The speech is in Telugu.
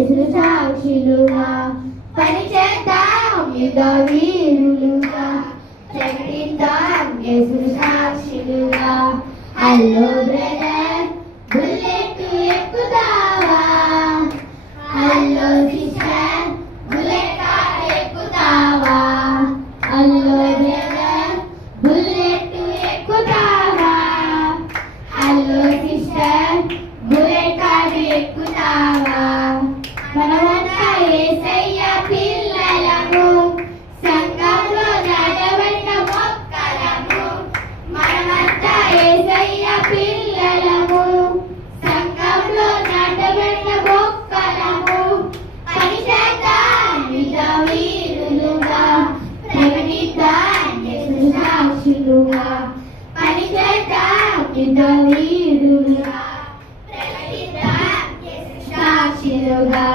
యేసు సాక్షులుగా పనిచేద్దాం యుగ వీరులుగా ప్రకటిద్దాం యేసు సాక్షులుగా. హలో బ్రదర్ బుల్లెట్ ఎక్కుతావా? హలో సిస్టర్ బుల్లెట్ ఎక్కుతావా? హలో బ్రదర్ బుల్లెట్ ఎక్కుతావా? హలో సిస్టర్ బుల్లెట్ ఎక్కుతావా? మనమంతా యేసయ్య పిల్లలము, సంఘంలో నాటబడిన మొక్కలము. మనమంతా యేసయ్య పిల్లలము, సంఘంలో నాటబడిన మొక్కలము. పనిచేద్దాం యుగ వీరులుగా ప్రకటిద్దాం యేసు సాక్షులుగా. పనిచేద్దాం యుగ వీరులుగా ప్రకటిద్దాం యేసు సాక్షులుగా.